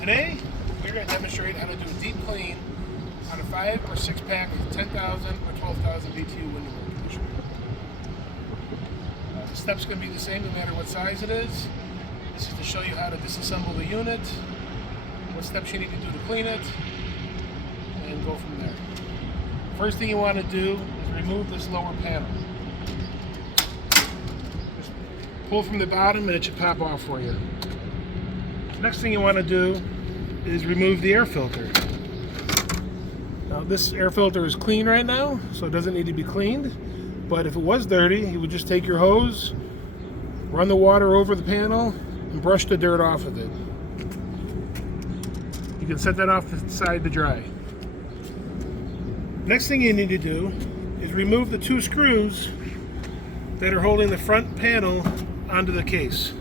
Today, we're going to demonstrate how to do a deep clean on a 5 or 6-pack 10,000 or 12,000 BTU window air conditioner. The steps going to be the same no matter what size it is. This is to show you how to disassemble the unit, what steps you need to do to clean it, and go from there. First thing you want to do is remove this lower panel. Just pull from the bottom and it should pop off for you. Next thing you want to do is remove the air filter. Now this air filter is clean right now, so it doesn't need to be cleaned. But if it was dirty, you would just take your hose, run the water over the panel, and brush the dirt off of it. You can set that off to the side to dry. Next thing you need to do is remove the 2 screws that are holding the front panel onto the case.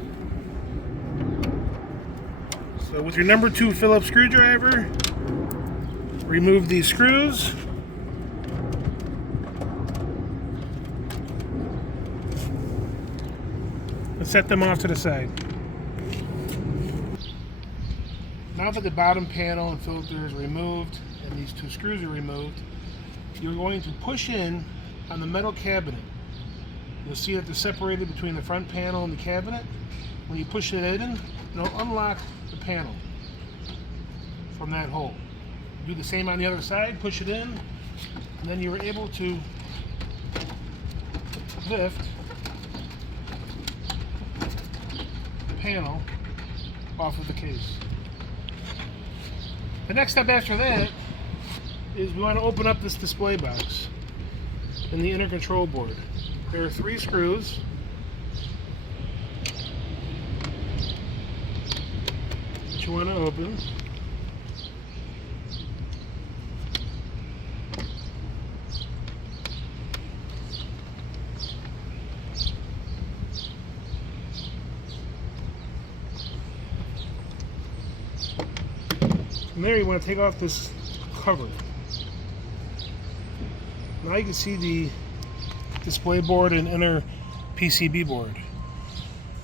So with your number 2 Phillips screwdriver, remove these screws. And set them off to the side. Now that the bottom panel and filter is removed and these 2 screws are removed, you're going to push in on the metal cabinet. You'll see that they're separated between the front panel and the cabinet. When you push it in, it'll unlock the panel from that hole. Do the same on the other side, push it in, and then you're able to lift the panel off of the case. The next step after that is we want to open up this display box and the inner control board. There are 3 screws. That you want to open. From there you want to take off this cover. Now you can see the display board and inner PCB board.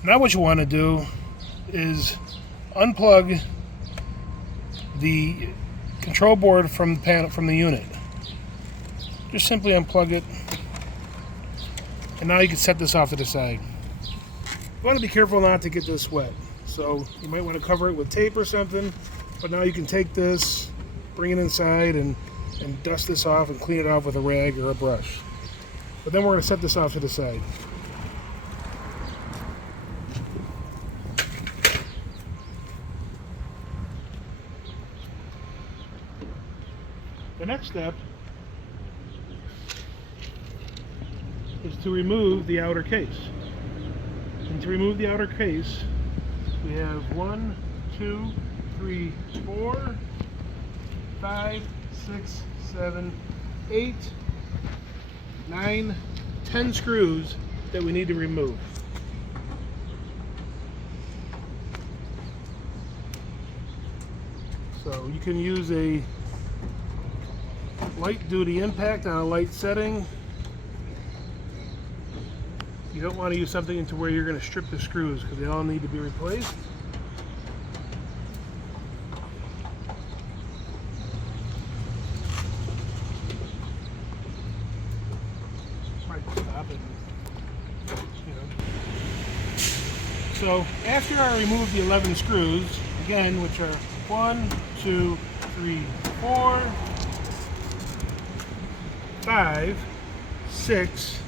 Now what you want to do is unplug the control board from the panel, from the unit. Just simply unplug it, and now you can set this off to the side. You want to be careful not to get this wet, so you might want to cover it with tape or something. But now you can take this, bring it inside, and dust this off and clean it off with a rag or a brush. But then we're going to set this off to the side. The next step is to remove the outer case. And to remove the outer case, we have 1, 2, 3, 4, 5, 6, 7, 8, 9, 10 screws that we need to remove. So you can use a light duty impact on a light setting. You don't want to use something into where you're going to strip the screws because they all need to be replaced. So after I remove the 11 screws, again, which are 1, 2, 3, 4, 5, 6,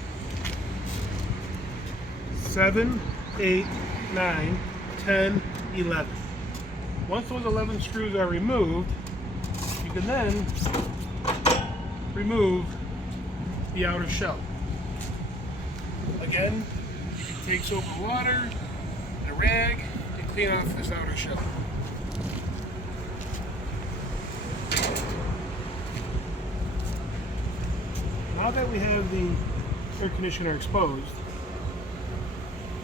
7, 8, 9, 10, 11. Once those 11 screws are removed, you can then remove the outer shell. Again, take soap and water, and a rag, and clean off this outer shell. Now that we have the air conditioner exposed,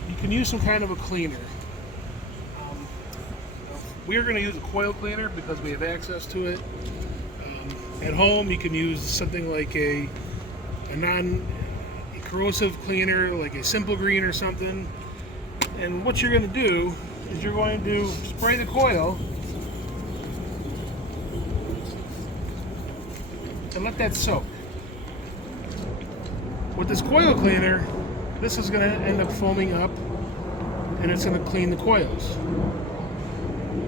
you can use some kind of a cleaner. We are going to use a coil cleaner because we have access to it. At home, you can use something like a non-corrosive cleaner, like a Simple Green or something. And what you're going to do is you're going to spray the coil and let that soak. With this coil cleaner, this is going to end up foaming up, and it's going to clean the coils.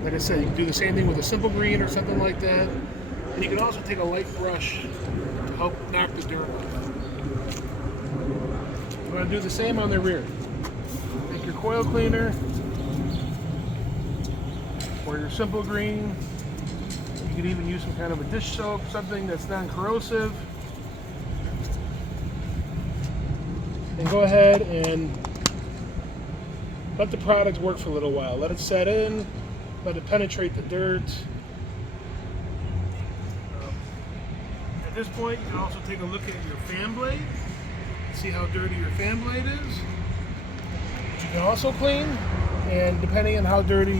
Like I said, you can do the same thing with a simple green or something like that. And you can also take a light brush to help knock the dirt off. You want to do the same on the rear. Take your coil cleaner or your simple green. You could even use some kind of a dish soap, something that's non-corrosive. And go ahead and let the product work for a little while. Let it set in, let it penetrate the dirt. At this point, you can also take a look at your fan blade, see how dirty your fan blade is, which you can also clean. And depending on how dirty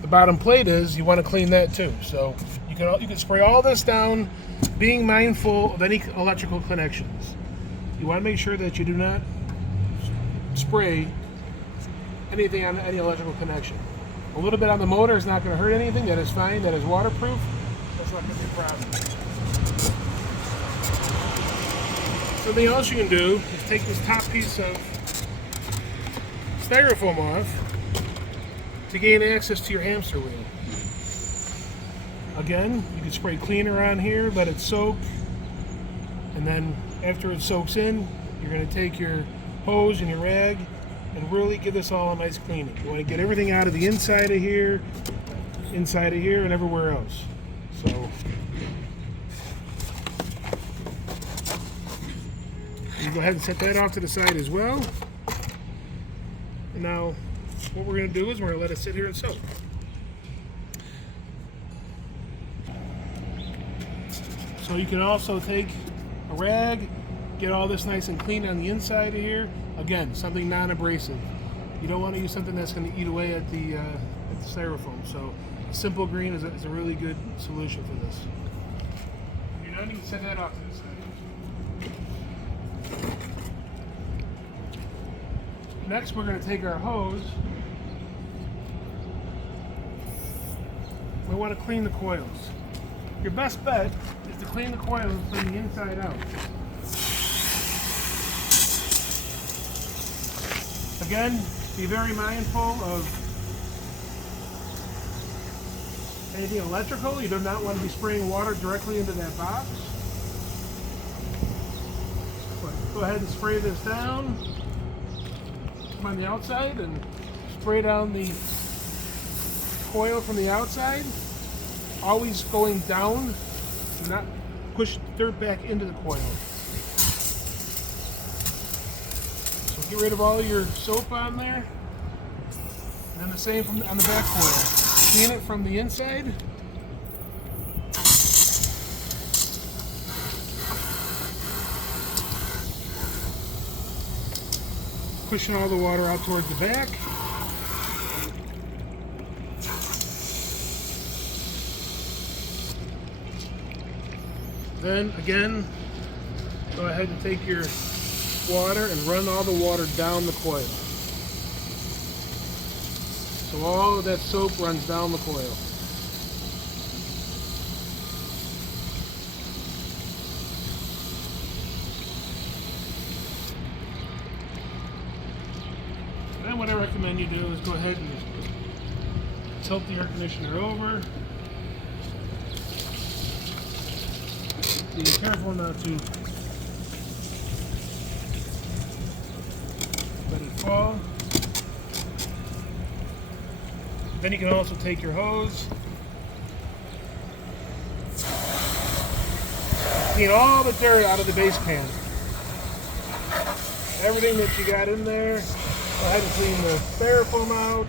the bottom plate is, you want to clean that too. So you can spray all this down, being mindful of any electrical connections. You want to make sure that you do not spray anything on any electrical connection. A little bit on the motor is not going to hurt anything. That is fine. That is waterproof. That's not going to be a problem. Something else you can do is take this top piece of styrofoam off to gain access to your hamster wheel. Again, you can spray cleaner on here, let it soak, and then after it soaks in, you're going to take your hose and your rag and really give this all a nice cleaning. You want to get everything out of the inside of here, and everywhere else. So you go ahead and set that off to the side as well. And now what we're going to do is we're going to let it sit here and soak. So you can also take a rag, get all this nice and clean on the inside of here. Again, something non-abrasive. You don't want to use something that's going to eat away at the styrofoam. So simple green is a really good solution for this. When you're done, you can set that off to the side. Next, we're going to take our hose. We want to clean the coils. Your best bet is to clean the coils from the inside out. Again, be very mindful of anything electrical. You do not want to be spraying water directly into that box. But go ahead and spray this down. Come on the outside and spray down the coil from the outside. Always going down, do not push dirt back into the coil. So get rid of all your soap on there. And then the same on the back coil. Clean it from the inside. Pushing all the water out towards the back. Then again, go ahead and take your water and run all the water down the coil. So all of that soap runs down the coil. Then what I recommend you do is go ahead and tilt the air conditioner over. Be careful not to let it fall. Then you can also take your hose, clean all the dirt out of the base pan. Everything that you got in there, go ahead and clean the styrofoam out.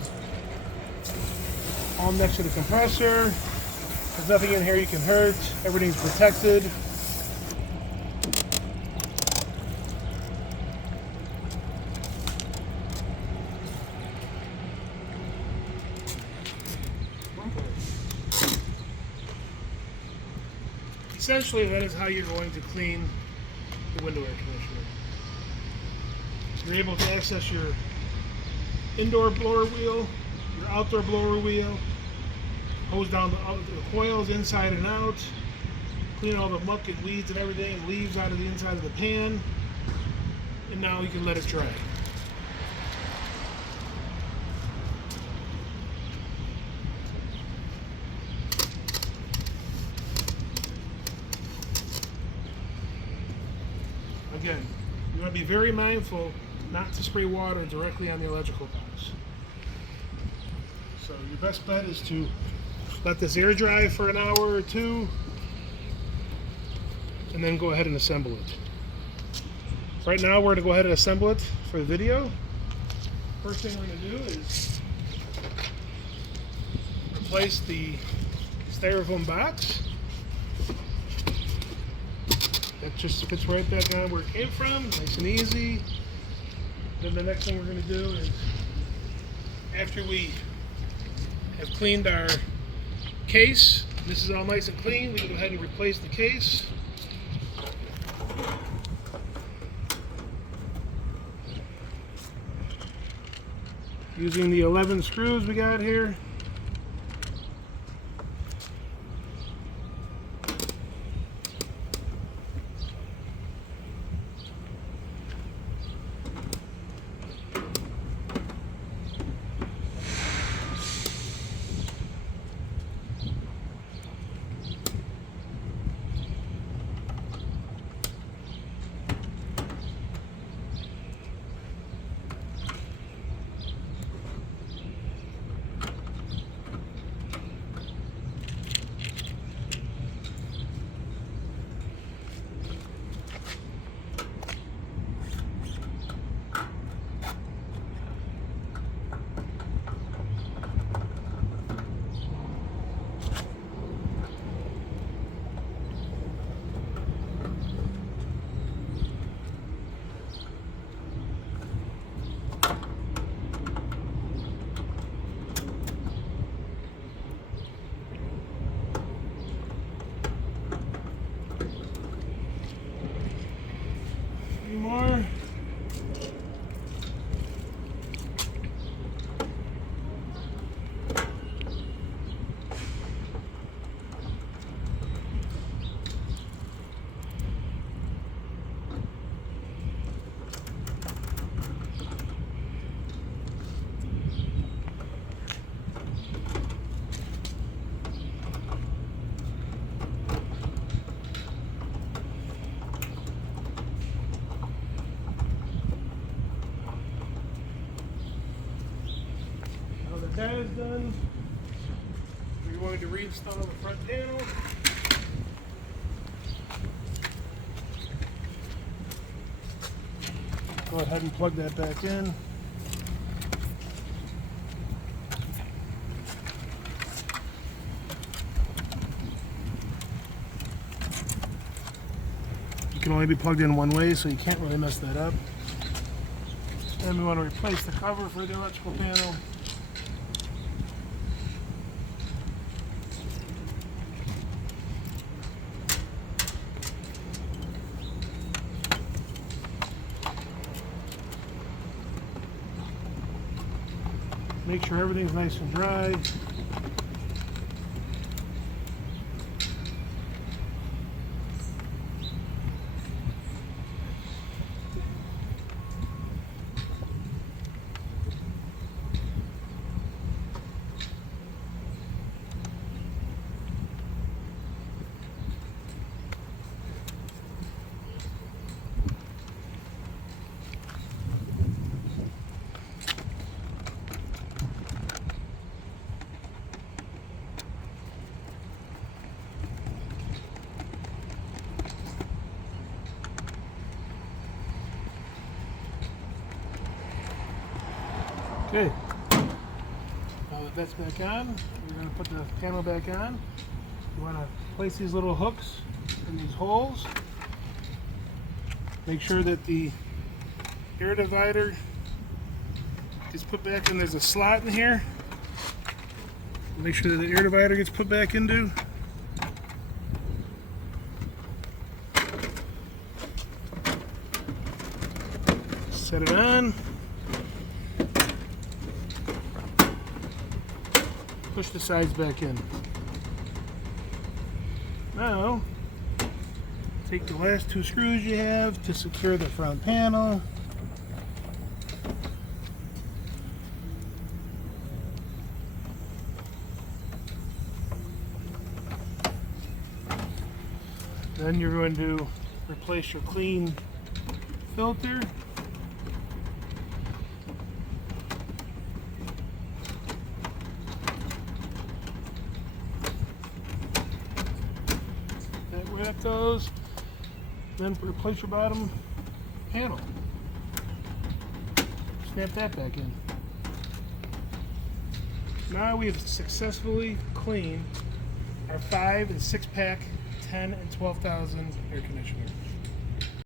All next to the compressor. There's nothing in here you can hurt. Everything's protected. Essentially, that is how you're going to clean the window air conditioner. So you're able to access your indoor blower wheel, your outdoor blower wheel, hose down the coils inside and out, clean all the muck and weeds and everything and leaves out of the inside of the pan, and now you can let it dry. Again, you want to be very mindful not to spray water directly on the electrical box. So your best bet is to let this air dry for an hour or two and then go ahead and assemble it. Right now we're going to go ahead and assemble it for the video. First thing we're going to do is replace the styrofoam box. That just fits right back on where it came from, nice and easy. Then the next thing we're going to do is, after we have cleaned our case, this is all nice and clean, we can go ahead and replace the case. Using the 11 screws we got here. More. That is done. We're going to reinstall the front panel. Go ahead and plug that back in. You can only be plugged in one way, so you can't really mess that up. Then we want to replace the cover for the electrical panel. Make sure everything's nice and dry. Okay, now that that's back on, we're going to put the panel back on. You want to place these little hooks in these holes. Make sure that the air divider gets put back in. There's a slot in here. Make sure that the air divider gets put back into. Set it on. push the sides back in. Now, take the last 2 screws you have to secure the front panel. Then you're going to replace your clean filter. That way it goes. Then replace your bottom panel. Snap that back in. Now we have successfully cleaned our 5 and 6 pack 10 and 12,000 air conditioner.